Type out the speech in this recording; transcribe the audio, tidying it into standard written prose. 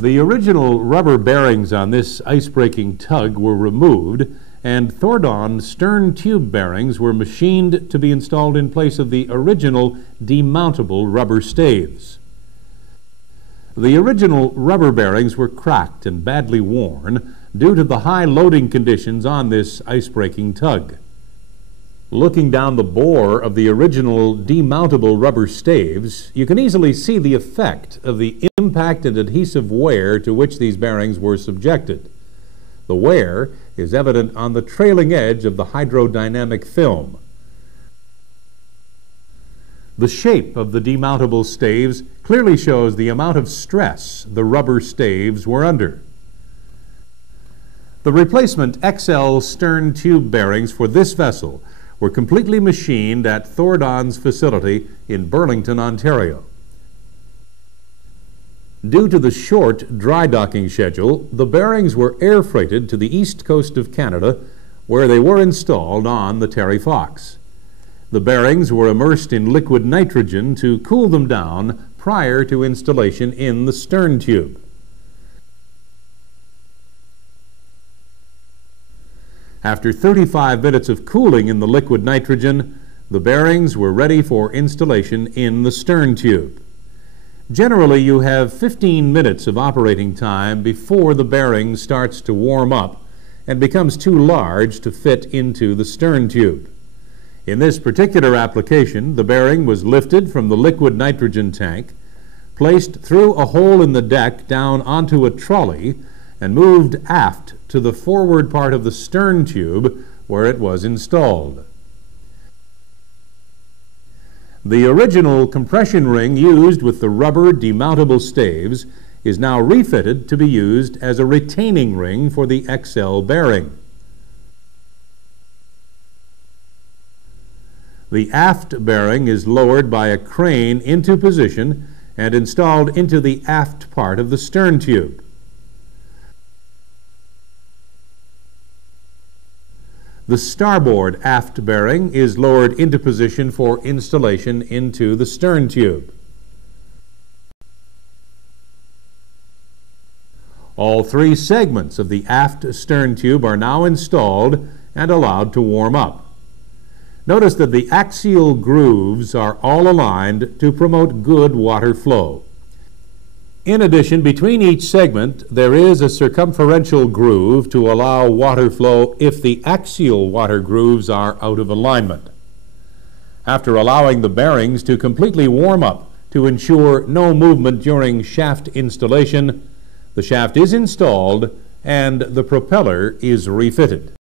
The original rubber bearings on this ice-breaking tug were removed, and Thordon stern tube bearings were machined to be installed in place of the original demountable rubber staves. The original rubber bearings were cracked and badly worn due to the high loading conditions on this ice-breaking tug. Looking down the bore of the original demountable rubber staves, you can easily see the effect of the impact and adhesive wear to which these bearings were subjected. The wear is evident on the trailing edge of the hydrodynamic film. The shape of the demountable staves clearly shows the amount of stress the rubber staves were under. The replacement XL stern tube bearings for this vessel were completely machined at Thordon's facility in Burlington, Ontario. Due to the short dry docking schedule, the bearings were air freighted to the east coast of Canada, where they were installed on the Cterryfox. The bearings were immersed in liquid nitrogen to cool them down prior to installation in the stern tube. After 35 minutes of cooling in the liquid nitrogen, the bearings were ready for installation in the stern tube. Generally, you have 15 minutes of operating time before the bearing starts to warm up and becomes too large to fit into the stern tube. In this particular application, the bearing was lifted from the liquid nitrogen tank, placed through a hole in the deck down onto a trolley, and moved aft to the forward part of the stern tube where it was installed. The original compression ring used with the rubber demountable staves is now refitted to be used as a retaining ring for the XL bearing. The aft bearing is lowered by a crane into position and installed into the aft part of the stern tube. The starboard aft bearing is lowered into position for installation into the stern tube. All three segments of the aft stern tube are now installed and allowed to warm up. Notice that the axial grooves are all aligned to promote good water flow. In addition, between each segment, there is a circumferential groove to allow water flow if the axial water grooves are out of alignment. After allowing the bearings to completely warm up to ensure no movement during shaft installation, the shaft is installed and the propeller is refitted.